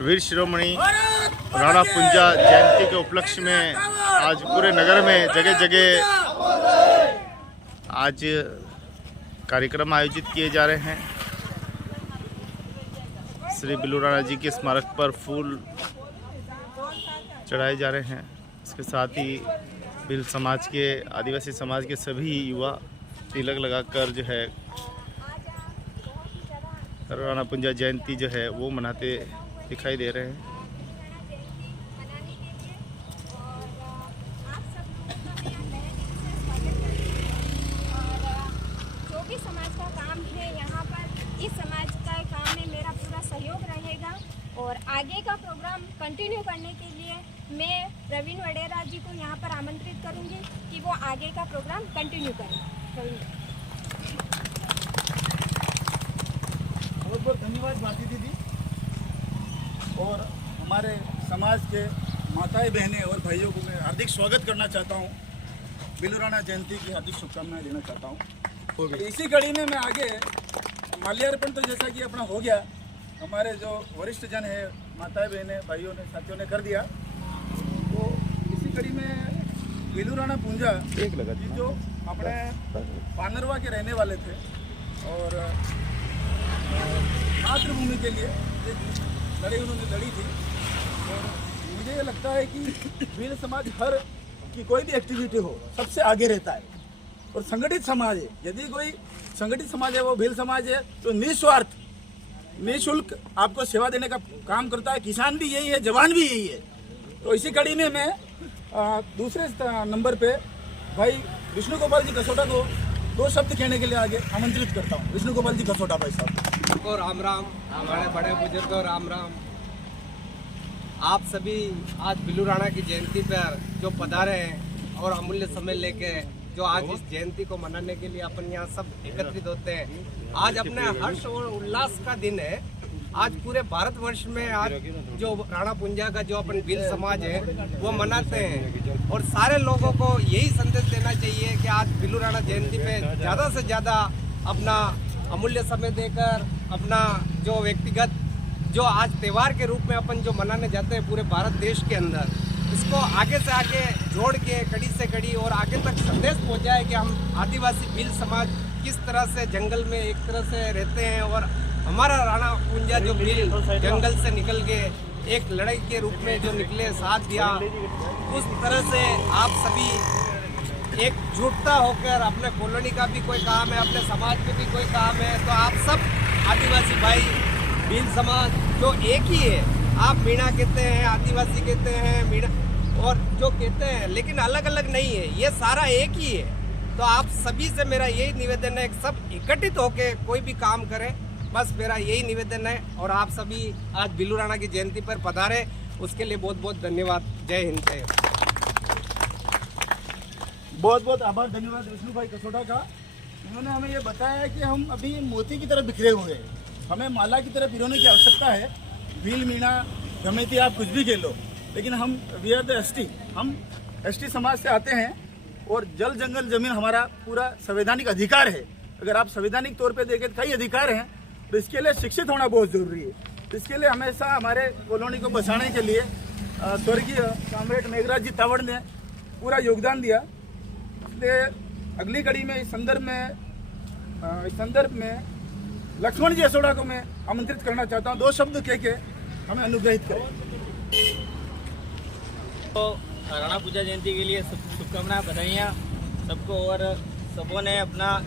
वीर शिरोमणि राणा पुंजा जयंती के उपलक्ष्य में आज पूरे नगर में जगह जगह आज कार्यक्रम आयोजित किए जा रहे हैं। श्री बिल्लू राणा जी के स्मारक पर फूल चढ़ाए जा रहे हैं। इसके साथ ही भील समाज के, आदिवासी समाज के सभी युवा तिलक लगाकर जो है राणा पुंजा जयंती जो है वो मनाते दिखाई दे रहे हैं। जो भी समाज का काम है यहाँ पर, इस समाज का काम में मेरा पूरा सहयोग रहेगा और आगे का प्रोग्राम कंटिन्यू करने के लिए मैं प्रवीण वडेरा जी को यहाँ पर आमंत्रित करूँगी कि वो आगे का प्रोग्राम कंटिन्यू करें। बहुत बहुत धन्यवाद भारती दीदी। और हमारे समाज के माताएं बहनें और भाइयों को मैं हार्दिक स्वागत करना चाहता हूँ। बिल्लू राणा जयंती की हार्दिक शुभकामनाएं देना चाहता हूँ। इसी कड़ी में मैं आगे माल्यार्पण तो जैसा कि अपना हो गया, हमारे जो वरिष्ठ जन है, माताएं बहनें भाइयों ने, साथियों ने कर दिया। तो इसी कड़ी में बिल्लू राणा पुंजा जो अपने पानरवा के रहने वाले थे और मातृभूमि के लिए लड़ाई उन्होंने लड़ी थी। और मुझे ये लगता है कि भील समाज हर की कोई भी एक्टिविटी हो सबसे आगे रहता है और संगठित समाज है। यदि कोई संगठित समाज है वो भील समाज है, तो निस्वार्थ निःशुल्क आपको सेवा देने का काम करता है। किसान भी यही है, जवान भी यही है। तो इसी कड़ी में मैं दूसरे नंबर पे भाई विष्णु गोपाल जी कसोटा को दो शब्द कहने के लिए आगे आमंत्रित करता हूँ। विष्णु गोपाल जी कसोटा भाई साहब को राम राम, हमारे बड़े बुजुर्गों राम राम। आप सभी आज बिल्लू राणा की जयंती पर जो पधारे हैं और अमूल्य समय लेके जो आज इस जयंती को मनाने के लिए अपन यहाँ सब एकत्रित होते हैं। आज अपने हर्ष और उल्लास का दिन है। आज पूरे भारतवर्ष में आज जो राणा पुंजा का जो अपन भील समाज है वो मनाते हैं और सारे लोगों को यही संदेश देना चाहिए कि आज बिल्लू राणा जयंती पे ज़्यादा से ज़्यादा अपना अमूल्य समय देकर अपना जो व्यक्तिगत जो आज त्यौहार के रूप में अपन जो मनाने जाते हैं पूरे भारत देश के अंदर, इसको आगे से आगे जोड़ के कड़ी से कड़ी और आगे तक संदेश पहुंचाए कि हम आदिवासी भील समाज किस तरह से जंगल में एक तरह से रहते हैं और हमारा राणा पुंजा जो भील जंगल से निकल के एक लड़ाई के रूप में जो निकले, साथ दिया, उस तरह से आप सभी एकजुटता होकर अपने कॉलोनी का भी कोई काम है, अपने समाज के भी कोई काम है, तो आप सब आदिवासी भाई भील समाज जो एक ही है। आप मीणा कहते हैं, आदिवासी कहते हैं, मीणा और जो कहते हैं, लेकिन अलग अलग नहीं है, ये सारा एक ही है। तो आप सभी से मेरा यही निवेदन है कि सब इकट्ठित होकर कोई भी काम करें, बस मेरा यही निवेदन है। और आप सभी आज बिल्लू राणा की जयंती पर पधारे, उसके लिए बहुत बहुत धन्यवाद। जय हिंद, जय। बहुत बहुत आभार, धन्यवाद विष्णु भाई कसोटा का। उन्होंने हमें ये बताया कि हम अभी मोती की तरह बिखरे हुए हैं, हमें माला की तरह पिरोने की आवश्यकता है। भील मीणा गमेती आप कुछ भी कह लो, लेकिन हम वी आर द एसटी, हम एसटी समाज से आते हैं और जल जंगल जमीन हमारा पूरा संवैधानिक अधिकार है। अगर आप संवैधानिक तौर पे देखें कई अधिकार हैं, तो इसके लिए शिक्षित होना बहुत ज़रूरी है। इसके लिए हमेशा हमारे कॉलोनी को बचाने के लिए स्वर्गीय कॉमरेड मेघराज जी तावड़ ने पूरा योगदान दिया। इसलिए अगली कड़ी में इस संदर्भ में लक्ष्मण जी असोड़ा को मैं आमंत्रित करना चाहता हूँ। दो शब्द कह के हमें अनुग्रहित करें। तो राणा पूजा जयंती के लिए शुभकामनाएं, बधाइयाँ सबको। और सबों ने अपना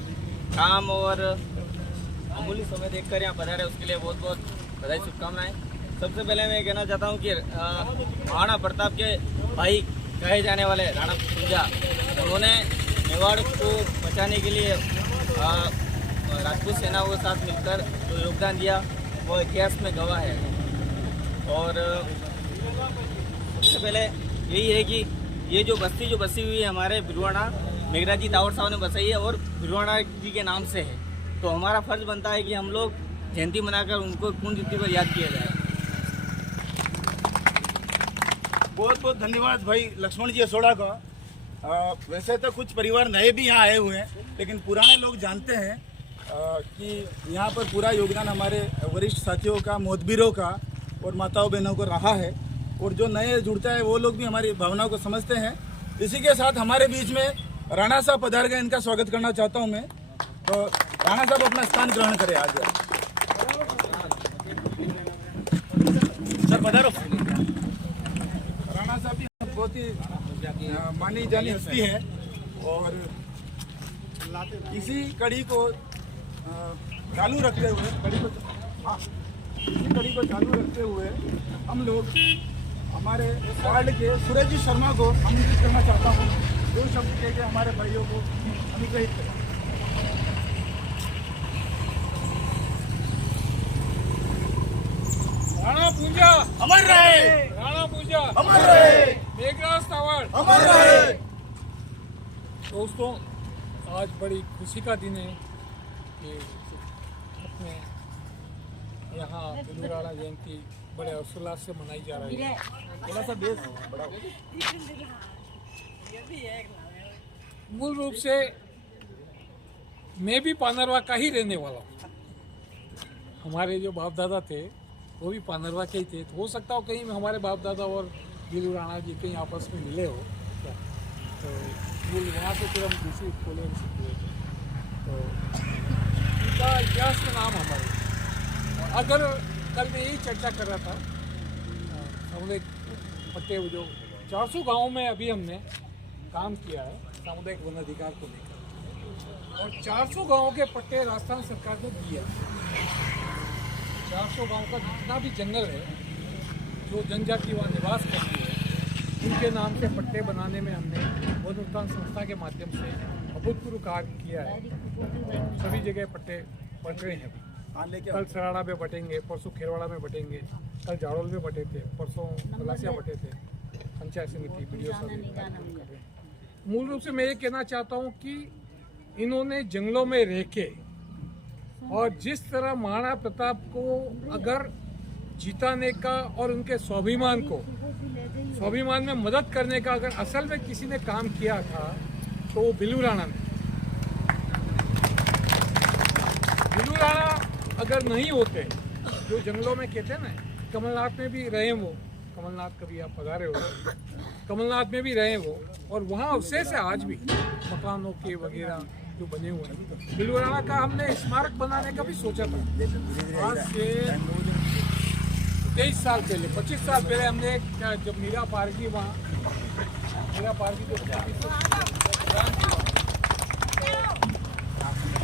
काम और अमूल्य समय देखकर यहाँ पधारे, उसके लिए बहुत बहुत बधाई, शुभकामनाएं। सबसे पहले मैं कहना चाहता हूँ कि महाराणा प्रताप के भाई कहे जाने वाले राणा पुंजा, उन्होंने मेवाड़ को बचाने के लिए राजपूत सेनाओं के साथ मिलकर जो योगदान दिया वो इतिहास में गवाह है। और सबसे पहले यही है कि ये जो बसी हुई है हमारे बिल्लू राणा मेघराज जी तावड़ साहब ने बसाई है और बिल्लू राणा जी के नाम से है। तो हमारा फर्ज बनता है कि हम लोग जयंती मनाकर उनको पुण्य तिथि पर याद किया जाए। बहुत बहुत धन्यवाद भाई लक्ष्मण जी असोड़ा का। वैसे तो कुछ परिवार नए भी यहाँ आए हुए हैं, लेकिन पुराने लोग जानते हैं कि यहाँ पर पूरा योगदान हमारे वरिष्ठ साथियों का, मोहतबीरों का और माताओं बहनों को रहा है, और जो नए जुड़ता है वो लोग भी हमारी भावनाओं को समझते हैं। इसी के साथ हमारे बीच में राणा साहब पधार गए, इनका स्वागत करना चाहता हूं मैं। तो राणा साहब अपना स्थान ग्रहण करें आज। सर पधारो। राणा साहब भी बहुत ही मानी जानी हस्ती है, और इसी कड़ी को चालू रखते हुए इसी कड़ी को चालू रखते हुए हम लोग हमारे वार्ड के सूरज जी शर्मा को आमंत्रित करना चाहता हूँ, 2 शब्द कह के हमारे भाइयों को अनुग्रहित करें। राणा पूजा अमर रहे, राणा पूजा अमर रहे, मेघराज तावड़ अमर रहे। दोस्तों, आज बड़ी खुशी का दिन है कि अपने यहाँ बिलू राणा जयंती बड़े हर्षोल्लास से मनाई जा रही है। थोड़ा सा बेस बड़ा। मूल रूप से मैं भी पानरवा का ही रहने वाला हूँ। हमारे जो बाप दादा थे वो भी पानरवा के ही थे। तो हो सकता हो कहीं हमारे बाप दादा और बिलू राणा जी कहीं आपस में मिले हो, तो मूल वहाँ से फिर हम दूसरी कॉलेज से हुए थे। तो उनका इतिहास का नाम हमारे, अगर कल मैं यही चर्चा कर रहा था, सामुदायिक पट्टे जो 400 गाँव में अभी हमने काम किया है सामुदायिक वन अधिकार को लेकर, और 400 गाँव के पट्टे राजस्थान सरकार ने दिए। 400 गाँव का जितना भी जंगल है जो जनजाति वहाँ निवास करती है, उनके नाम से पट्टे बनाने में हमने वन उत्थान संस्था के माध्यम से अभूतपूर्व कार्य किया है। सभी जगह पट्टे बट रहे हैं। कल सराड़ा में बटेंगे, परसों खेरवाड़ा में बटेंगे, कल जाड़ोल में बटे थे, परसों कलासिया बटे थे। पंचायत समिति वीडियो सभी कर रहे हैं। मूल रूप से मैं ये कहना चाहता हूँ कि इन्होंने जंगलों में रह के, और जिस तरह महाराणा प्रताप को अगर जिताने का और उनके स्वाभिमान में मदद करने का अगर असल में किसी ने काम किया था तो वो बिलू राणा ने। बिलू राणा अगर नहीं होते, जो जंगलों में कहते हैं ना, कमलनाथ में भी रहे वो, कमलनाथ कभी आप पधारे हो, कमलनाथ में भी रहे वो, और वहाँ अवशेष है आज भी मकानों के वगैरह जो बने हुए हैं। बिलू राणा का हमने स्मारक बनाने का भी सोचा था। आज से 23 साल पहले, 25 साल पहले हमने जब मीरा पार्की वहाँ, मीरा पार्की जो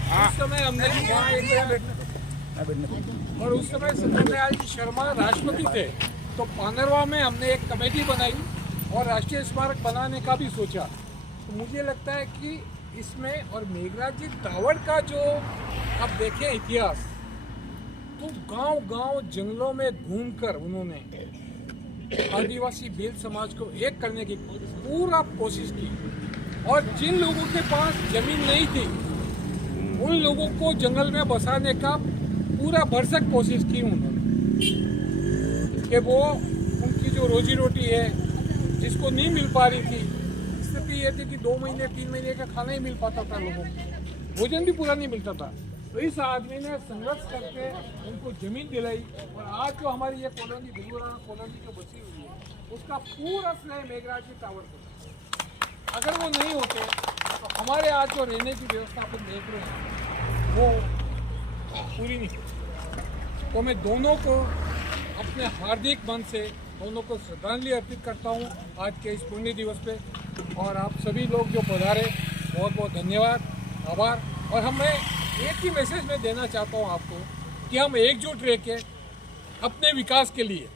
उस समय हमने वहाँ एक, और उस समय सत्यनारायण शर्मा राष्ट्रपति थे, तो पानरवा में हमने एक कमेटी बनाई और राष्ट्रीय स्मारक बनाने का भी सोचा। तो मुझे लगता है कि इसमें, और मेघराज जी तावड़ का जो आप देखें इतिहास, तो गांव-गांव जंगलों में घूमकर उन्होंने आदिवासी भील समाज को एक करने की पूरा कोशिश की, और जिन लोगों के पास जमीन नहीं थी उन लोगों को जंगल में बसाने का पूरा भरसक कोशिश की उन्होंने, कि वो उनकी जो रोजी रोटी है जिसको नहीं मिल पा रही थी, स्थिति ये थी कि 2 महीने 3 महीने का खाना ही मिल पाता था लोगों को, भोजन भी पूरा नहीं मिलता था। तो इस आदमी ने संघर्ष करके उनको जमीन दिलाई, और आज जो हमारी ये कॉलोनी बिलू राणा कॉलोनी जो बची हुई है उसका पूरा श्रेय मेघराज जी तावड़ को। अगर वो नहीं होते तो हमारे आज जो रहने की व्यवस्था अपन देख रहे हैं वो पूरी नहीं होती। तो मैं दोनों को अपने हार्दिक मन से दोनों को श्रद्धांजलि अर्पित करता हूँ आज के इस पुण्य दिवस पे, और आप सभी लोग जो पधारे बहुत बहुत धन्यवाद, आभार। और हमें एक ही मैसेज मैं देना चाहता हूँ आपको कि हम एकजुट रह के अपने विकास के लिए,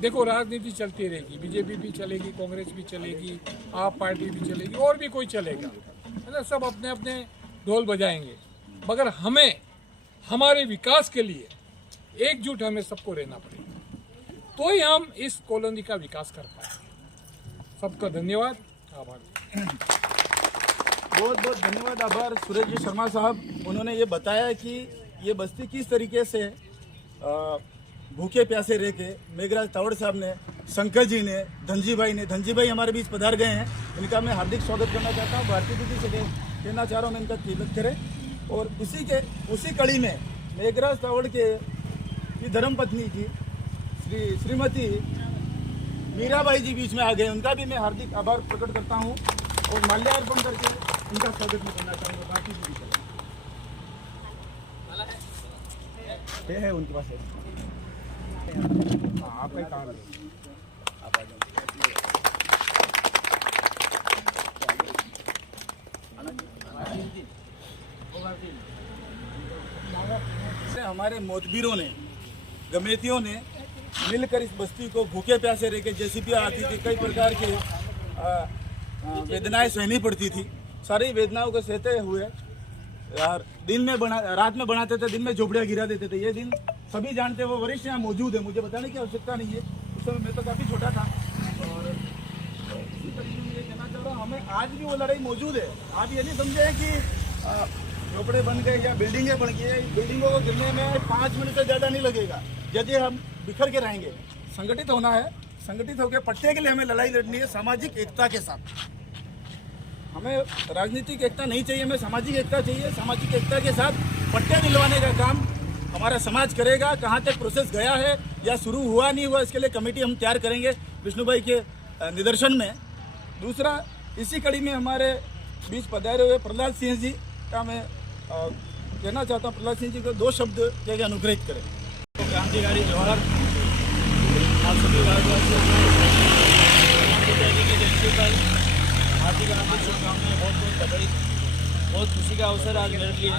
देखो राजनीति चलती रहेगी, बीजेपी भी चलेगी, कांग्रेस भी चलेगी, आप पार्टी भी चलेगी, और भी कोई चलेगा, है ना, सब अपने अपने ढोल बजाएंगे, मगर हमें हमारे विकास के लिए एकजुट हमें सबको रहना पड़ेगा, तो ही हम इस कॉलोनी का विकास कर पाएंगे। सबका धन्यवाद, आभार। बहुत बहुत धन्यवाद, आभार सूरज जी शर्मा साहब। उन्होंने ये बताया कि ये बस्ती किस तरीके से भूखे प्यासे रह के मेघराज तावड़ साहब ने, शंकर जी ने, धनजी भाई हमारे बीच पधार गए हैं, इनका मैं हार्दिक स्वागत करना चाहता हूँ। भारतीय दीदी से कहना चाह रहा हूँ मैं इनका कीमत करें। और उसी कड़ी में मेघराज तावड़ के धर्मपत्नी जी श्रीमती मीराबाई जी बीच में आ गए, उनका भी मैं हार्दिक आभार प्रकट करता हूँ और माल्यार्पण करके उनका स्वागत मैं करना चाहूँगा। बाकी जी है उनके पास है। हाँ, आपका ही काम है। आप आ जाओ। हमारे मोतबीरों ने, गमेतियों ने मिलकर इस बस्ती को भूखे प्यासे रह के जेसीबी आती थी, कई प्रकार की वेदनाएं सहनी पड़ती थी। सारी वेदनाओं को सहते हुए यार रात में बनाते थे, दिन में झोपड़ियाँ गिरा देते थे। ये दिन सभी जानते हैं, वो वरिष्ठ यहाँ मौजूद है, मुझे बताने की आवश्यकता नहीं है। उस समय मैं तो काफ़ी छोटा था और इसी तरीके में ये कहना चाह रहा हूँ, हमें आज भी वो लड़ाई मौजूद है। आप ये नहीं समझे कि झोपड़े बन गए या बिल्डिंगें बन गई, बिल्डिंगों को गिरने में 5 मिनट से ज़्यादा नहीं लगेगा यदि हम बिखर के रहेंगे। संगठित होना है, संगठित होकर पट्टे के लिए हमें लड़ाई लड़नी है सामाजिक एकता के साथ। हमें राजनीतिक एकता नहीं चाहिए, हमें सामाजिक एकता चाहिए। सामाजिक एकता के साथ पट्टे दिलवाने का काम हमारा समाज करेगा। कहाँ तक प्रोसेस गया है या शुरू हुआ नहीं हुआ, इसके लिए कमेटी हम तैयार करेंगे विष्णु भाई के निदर्शन में। दूसरा, इसी कड़ी में हमारे बीच पधारे हुए प्रहलाद सिंह जी का मैं कहना चाहता हूँ, प्रहलाद सिंह जी को 2 शब्द के अनुग्रहित करें। तो क्रांतिकारी जवाहर आप सभी भारतवासियों को जयंती पर हार्दिक हार्दिक शुभकामनाएं, बहुत बहुत बधाई। बहुत खुशी का अवसर आज मेरे लिए,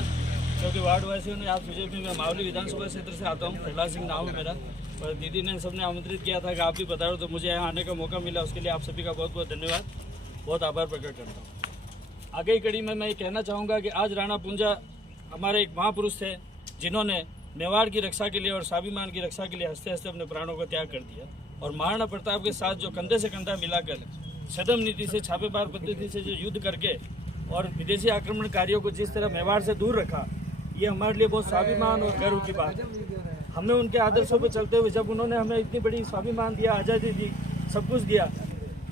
क्योंकि वार्डवासियों ने आज मुझे भी, मैं मावली विधानसभा क्षेत्र से आता हूँ, प्रहलाद सिंह नाम है मेरा, और दीदी ने सबने आमंत्रित किया था कि आप भी पधारो, तो मुझे यहाँ आने का मौका मिला। उसके लिए आप सभी का बहुत बहुत धन्यवाद, बहुत आभार प्रकट करता हूँ। आगे की कड़ी में मैं ये कहना चाहूँगा कि आज राणा पुंजा हमारे एक महापुरुष थे, जिन्होंने मेवाड़ की रक्षा के लिए और स्वाभिमान की रक्षा के लिए हंसते हंसते अपने प्राणों को त्याग कर दिया। और महाराणा प्रताप के साथ जो कंधे से कंधा मिलाकर सदम नीति से, छापेमार पद्धति से जो युद्ध करके और विदेशी आक्रमणकारियों को जिस तरह मेवाड़ से दूर रखा, ये हमारे लिए बहुत स्वाभिमान और गर्व की बात है। हमने उनके आदर्शों पर चलते हुए, जब उन्होंने हमें इतनी बड़ी स्वाभिमान दिया, आज़ादी दी, सब कुछ दिया,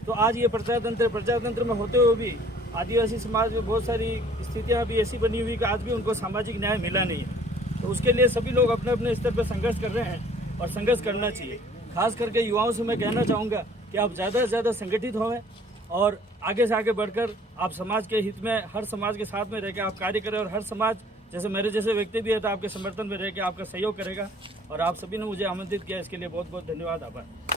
तो आज ये प्रजातंत्र में होते हुए भी आदिवासी समाज में बहुत सारी स्थितियाँ भी ऐसी बनी हुई कि आज भी उनको सामाजिक न्याय मिला नहीं है। तो उसके लिए सभी लोग अपने अपने स्तर पर संघर्ष कर रहे हैं और संघर्ष करना चाहिए। खास करके युवाओं से मैं कहना चाहूँगा कि आप ज़्यादा से ज़्यादा संगठित हों और आगे से आगे बढ़कर आप समाज के हित में, हर समाज के साथ में रह के आप कार्य करें। और हर समाज, जैसे मेरे जैसे व्यक्ति भी है, तो आपके समर्थन में रह के आपका सहयोग करेगा। और आप सभी ने मुझे आमंत्रित किया, इसके लिए बहुत बहुत धन्यवाद, आभार।